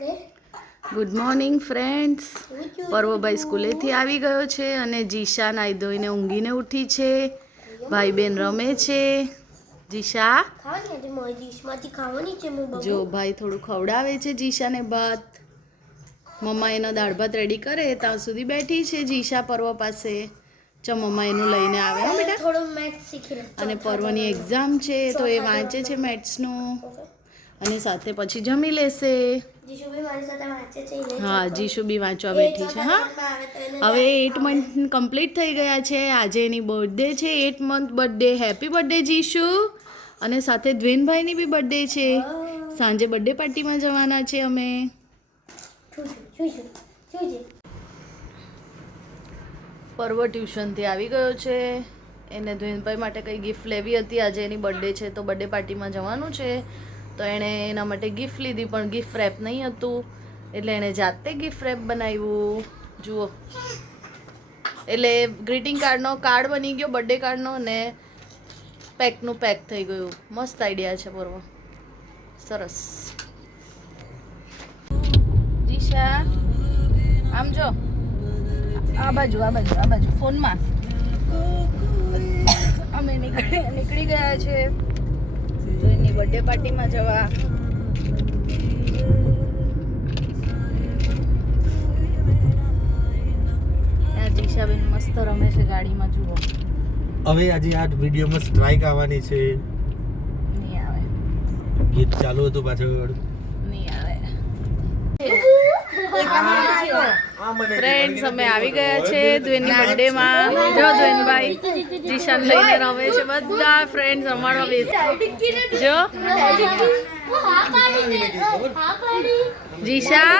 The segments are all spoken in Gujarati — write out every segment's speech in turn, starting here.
Good morning friends. પર્વભાઈ સ્કૂલેથી આવી ગયો છે અને જીશા નાઈ ધોઈને ઊંઘીને ઉઠી છે. ભાઈ બેન રમે છે. જીશા જો ભાઈ થોડું ખવડાવે છે જીશાને ભાત. મમ્મા એનો દાળ ભાત રેડી કરે ત્યાં સુધી બેઠી છે જીશા પર્વ પાસે. ચો મમ્મા એનું લઈને આવે હો બેટા. અને પર્વની એક્ઝામ છે તો એ વાંચે છે મેથ્સનું અને સાથે પછી જમી લેશે. હા, જીશુ બી વાંચવા બેઠી છે. હા, હવે 8 મંથ કમ્પ્લીટ થઈ ગયા છે. આજે એની બર્થડે છે, 8 month birthday. Happy birthday Jishu. અને સાથે દ્વિનભાઈની બી બર્થડે છે. સાંજે બર્થડે પાર્ટીમાં જવાના છે અમે. પર્વ ટ્યુશનથી આવી ગયો છે. એને દ્વિનભાઈ માટે કંઈ ગિફ્ટ લેવી હતી. આજે એની બર્થડે છે તો બર્થડે પાર્ટીમાં જવાનું છે. તો એણે એના માટે ગિફ્ટ લીધી પણ ગિફ્ટ રેપ નહીં હતું એટલે એણે જાતે ગિફ્ટ રેપ બનાવ્યું. જુઓ, એટલે ગ્રીટિંગ કાર્ડનો કાર્ડ બની ગયો બર્થડે કાર્ડનો ને પેકનું પેક થઈ ગયું. મસ્ત આઈડિયા છે પર્વ, સરસ. જીશા આમ જો, આ બાજુ ફોનમાં અમે નીકળી ગયા છે તો એની બર્થડે પાર્ટીમાં જવા. જીશાબેન મસ્ત રમે છે ગાડીમાં. જુઓ, હવે આજે આ વિડીયોમાં સ્ટ્રાઇક આવવાની છે. નહીં આવે. ગીત ચાલુ હતું પાછળ. નહીં આવે. ફ્રેન્ડ્સ, અમે આવી ગયા છે દ્વેનની બર્થડે માં. જો દ્વેનભાઈ જીશાને લઈને રમે છે. બધા ફ્રેન્ડ્સ અમારો જો જીશા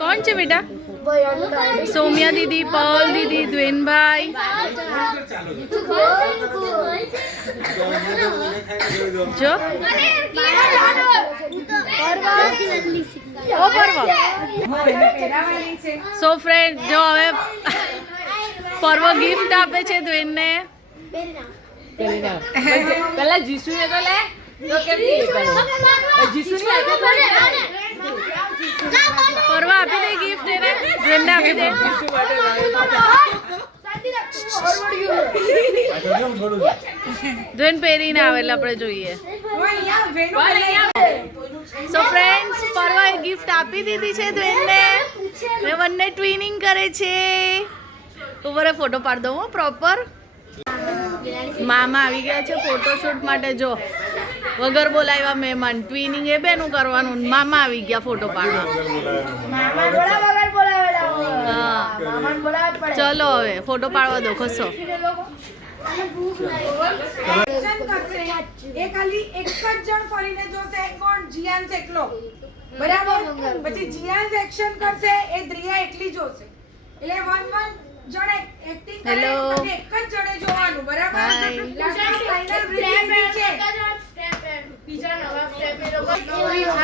કોણ છે બેટા? સોમ્યા દીદી, પૌલ દીદી, દ્વેનભાઈ. જો સો ફ્રેન્ડ, જો હવે પર્વ ગિફ્ટ આપે છે દ્વેનને. પેલા જીસુએ તો લે તો કેમ જીસુની આપે પર્વ આપી દે ગિફ્ટ એને. દ્વેનને આપી દે. દ્વેન પહેરીને આવે એટલે આપણે જોઈએ. સો ફ્રેન્ડ્સ, પર્વાએ ગિફ્ટ આપી દીધી છે દ્વેનને. હવે બંને ટ્વિનિંગ કરે છે. ઉપર ફોટો પાડ દઉં હો પ્રોપર. મામા આવી ગયા છે ફોટોશૂટ માટે. જો વગર બોલાવ્યા મહેમાન. ટ્વિનિંગ એ બેનું કરવાનું. મામા આવી ગયા ફોટો પાડવા. હા, ચલો હવે ફોટો પાડવા દો. ખસો. એ ખાલી એક જ જણ ફરીને જોશે. કોણ? જીયાન્સ એકલો. બરાબર. પછી જીયાન્સ એક્શન કરશે, એ દ્રિયા એકલી જોશે. એટલે 1 જણ એક્ટિંગ કરે અને એક જ જણે જોવાનું. બરાબર. ફાઇનલ રીડિંગ છે. બીજા નવા સ્ટેપ એ લોકો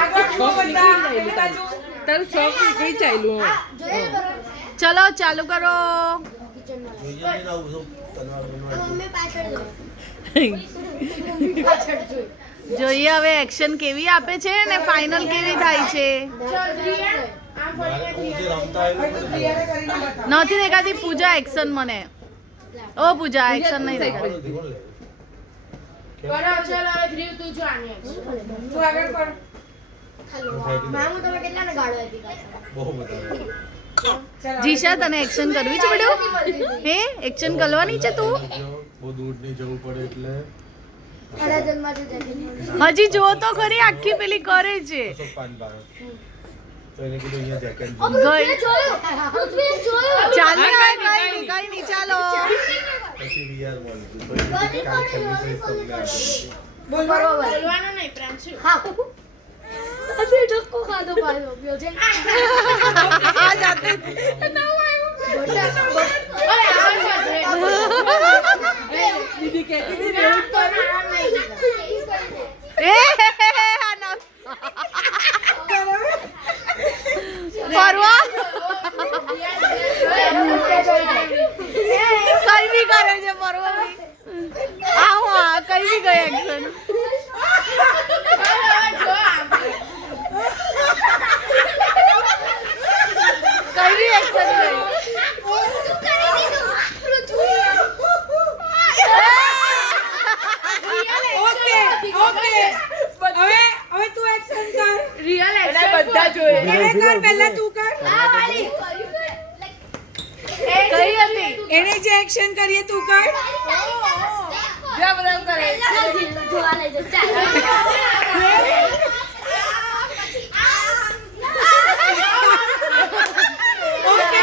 આગળ બધા તારું શોખ કઈ ચાલ્યું? ચલો ચાલુ કરો. જોઈએ હવે એક્શન કેવી આપે છે ને ફાઇનલ કેવી થાય છે. નથી દેખાતી પૂજા એક્શન મને. ઓ પૂજા એક્શન નહીં દેખાતી. જીશા, તને એક્શન કરવી છે બેટો? હે, એક્શન કરવાની છે તું? બહુ દૂર નહીં જવું પડે એટલે. હજી જો તો ખરી, આખી પેલી કરે છે. તો એને કીધું અહીંયા જેકેટ ચાલો કઈ નહીં ચાલો. પછી વીઆર મોલ તો એને કીધું કાલ 26 તમને આપી. બોલવાનું નહીં પ્રાંશુ. હા. અબે ધક્કો ખાધો પાછો ગયો છે. આ જાતે દીદી કહેતી હતી ને પરવા કઈ બી કરે છે પરવા. આવો કઈ બી ગઈ એક્શન. હવે તું એક્શન કર. રિયલ એક્શન બધા જોઈએ. એને કર પહેલા તું કર. કઈ હતી? એને જે એક્શન કરીએ તું કર. જો બધા કરે. જોવા લઈ જાઓ ચાલો ઓકે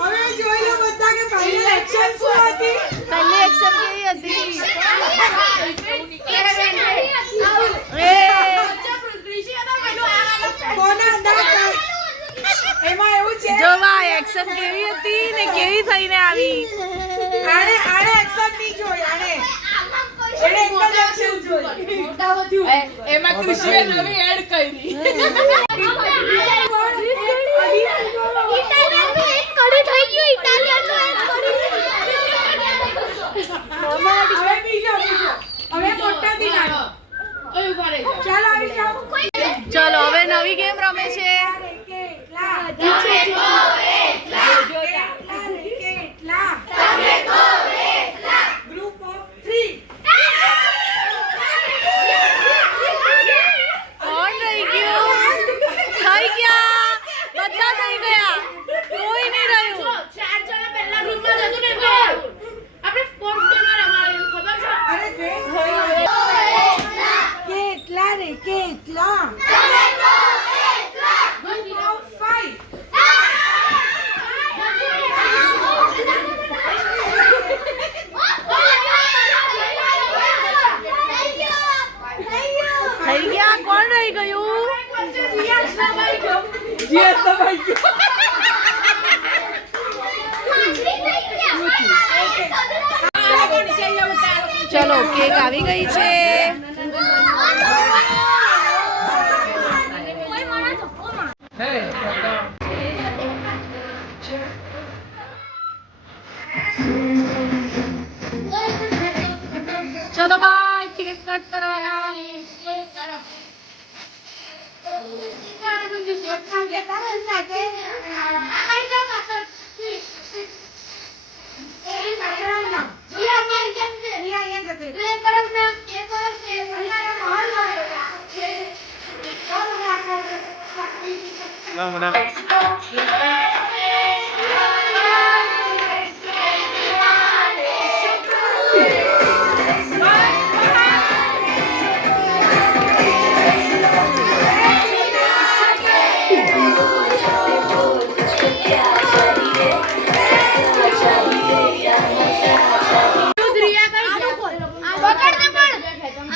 હવે જોઈ લો બધા કે ફાઇનલ એક્શન શું હતી. પહેલી એક્શન કેવી હતી? કોના ના એમાં એવું છે જો વા એક્શન કેવી હતી ને કેવી થઈને આવી. આને એક્શન નહીં જોઈ આને એને એક જ એક્શન જોઈ. એમાં કૃષિએ નવી એડ કરી. હવે બીજો હવે મોટા થી નાનો. ચાલો આવી જાઓ. ચલો હવે નવી ગેમ રમે છે. Group of 3. કોણ રહી ગયું? થઈ ગયા બધા થઈ ગયા કોઈ નહીં રહ્યું. અરે કેટલા રે કેટલા ગ્રુપ ઓફ 5. થઈ ગયા કોણ રહી ગયું? ચલો કેક આવી ગઈ છે. ચલો બાય કેક કટ કરવાના.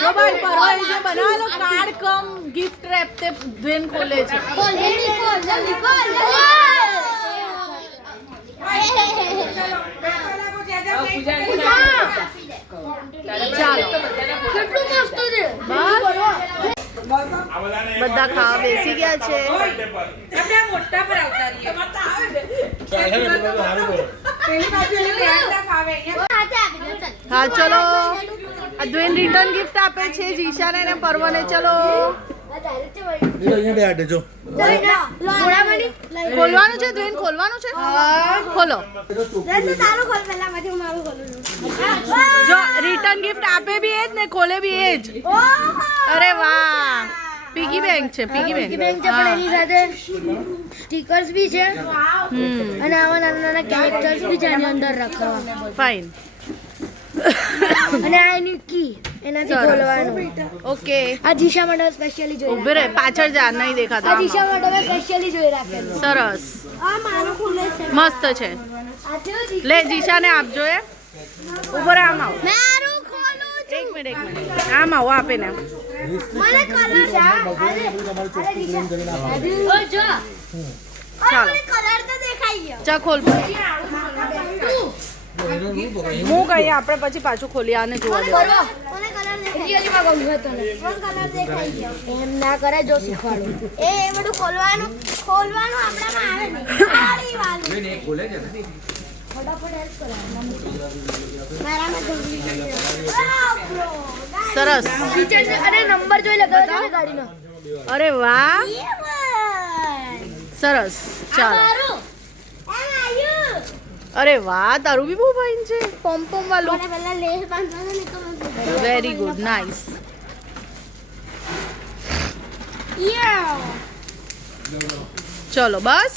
જો ભાઈ પરવાઈ જે બનાવેલો કાર્ડ કમ ગિફ્ટ રેપ તે ધ્વેન ખોલે છે. ચાલો બસ બધા ખાવા બેસી ગયા છે. આપણે મોટા પર આવતા રહીએ. પેલી બાજુ એને બેન્ડ આવે અહીંયા. હા ચલો અદ્વૈન રિટર્ન ગિફ્ટ આપે છે જીશાને અને પર્વને. ચલો ખોલવાનું છે દ્વેન ખોલવાનું છે. ખોલો જો રિટર્ન ગિફ્ટ આપે બી એ જ ને ખોલે બી એ જ. અરે વાહ પીગી બેંક છે પીગી બેંક. પણ એની સાથે સ્ટીકર્સ બી છે અને આવા નાના નાના કેરેક્ટર્સ બી છે આની અંદર રાખવા. ફાઇન અને આ એની કી એનાથી ખોલવાનું. ઓકે આ જીશા માટે સ્પેશિયલી જોઈ ઉભે રહે પાછળ જા નહીં દેખાતો. આ જીશા માટે મેં સ્પેશિયલી જોઈ રાખેલું. સરસ આ મારું ખુલે છે. મસ્ત છે. આ છે જીશા. લે જીશાને આપજો એ. ઉભો રહે આમ આવો. મારું ખોલું છું. એક મિનિટ આમ આવો આપે ને. મને કલર છે. અરે જીશા. ઓ જો. ચાલો મને કલર તો દેખાઈ ગયો. ચા ખોલ હું કહીએ આપણે પછી પાછું ખોલીએ આને જોવા દે. મને કલર દેખાઈ ગયો. એમ ના કરે જો શીખવાડું. એ બધું ખોલવાનું આપણામાં આવે નહીં. ખાલી વાલું. ફટાફટ હેલ્પ કરો. મારામાં જલ્દી સરસ. અરે નંબર જોઈ લે ગાડીનો. અરે વાહ સરસ. ચાલો અરે વાહ તારું બી બહુ ફાઇન છે. પોમ પોમ વાળું. મને પહેલા લેસ બાંધવાનો ને તો વેરી ગુડ નાઇસ. ચલો બસ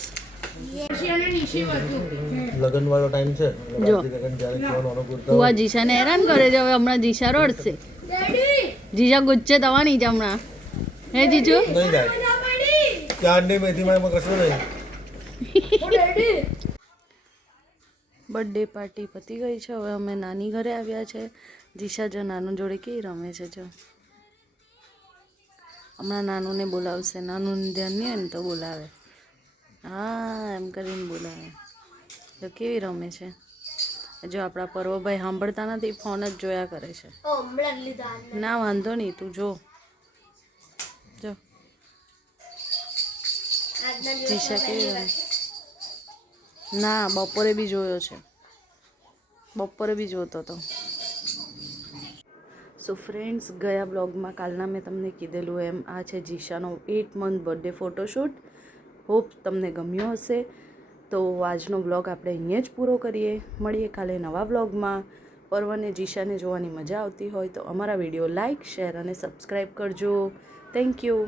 લગન વાળો ટાઈમ છે જો. લગન જ્યારે કહેવાનો અનુકૂળતા તું આ જીશાને હેરાન કરે છે હવે હમણાં જીશા રડશે જીશા ગુચ્છે થવાની છે હમણાં હે જીજુ નહીં થાય ચાંદની મેથીમાં એમાં કશું નહીં બર્થડે પાર્ટી પતી ગઈ છે હવે અમે નાની ઘરે આવ્યા છે જીશા જો નાનું જોડે કેવી રમે છે જો હમણાં નાનુને બોલાવશે નાનું ધ્યાન નહીં હોય ને તો બોલાવે હા એમ કરીને બોલાવે તો કેવી રમે છે જો આપણા પર્વભાઈ સાંભળતા નથી ફોન જ જોયા કરે છે ના વાંધો નહીં તું જો જો જીશા કેવી રમે ના બપોરે બી જોયો છે બપોરે બી જોતો હતો સો ફ્રેન્ડ્સ ગયા બ્લોગમાં કાલના મેં તમને કીધેલું એમ આ છે જીશાનો 8 મંથ બર્થડે ફોટોશૂટ હોપ તમને ગમ્યો હશે તો આજનો વ્લોગ આપણે અહીંયા જ પૂરો કરીએ મળીએ કાલે નવા વ્લોગમાં પર્વને જીશાને જોવાની મજા આવતી હોય તો અમારા વિડીયો લાઇક શેર અને સબસ્ક્રાઈબ કરજો થેન્ક યુ